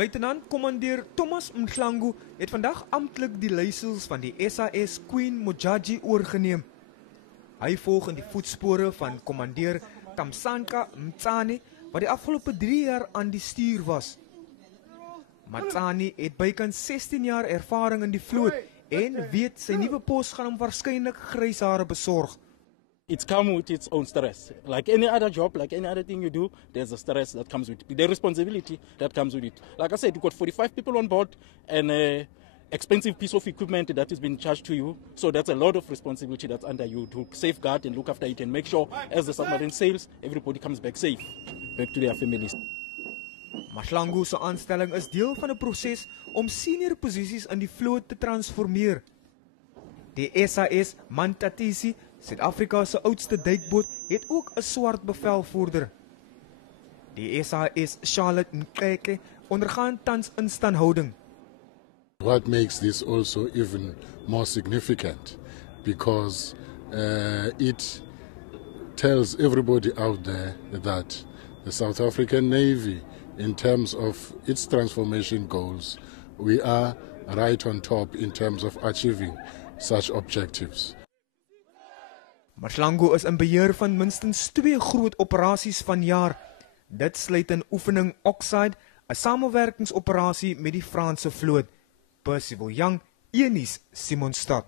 Luitenant-kommandeur Thomas Mhlangu het vandag amptelik die leiersels van die SAS Queen Mojaji oorgeneem. Hy volg in die voetspore van kommandeur Tamsanqa Mtsane, wat die afgelope 3 jaar aan die stuur was. Mtsane het bykans 16 jaar ervaring in die vloot en weet sy nuwe pos gaan hom waarskynlik grys hare besorg. It's come with its own stress. Like any other job, like any other thing you do, there's a stress that comes with it. The responsibility that comes with it. Like I said, you've got 45 people on board and an expensive piece of equipment that has been charged to you. So that's a lot of responsibility that's under you to safeguard and look after it and make sure as the submarine sails, everybody comes back safe, back to their families. Mhlangu se aanstelling is deel van 'n proses om senior posisies in die vloot te transformeer. Die SAS Mantatisi, Suid-Afrika se oudste duikboot, het ook 'n swart bevelvoerder. Die SAS Charlotte Nkeke ondergaan tans instandhouding. What makes this also even more significant, because it tells everybody out there that the South African Navy, in terms of its transformation goals, we are right on top in terms of achieving such objectives. Mhlangu is in beheer van minstens 2 groot operasies vanjaar. Dit sluit in oefening Oxide, 'n samewerkingsoperasie met die Franse vloot. Percival Young, Eunice Simonstad.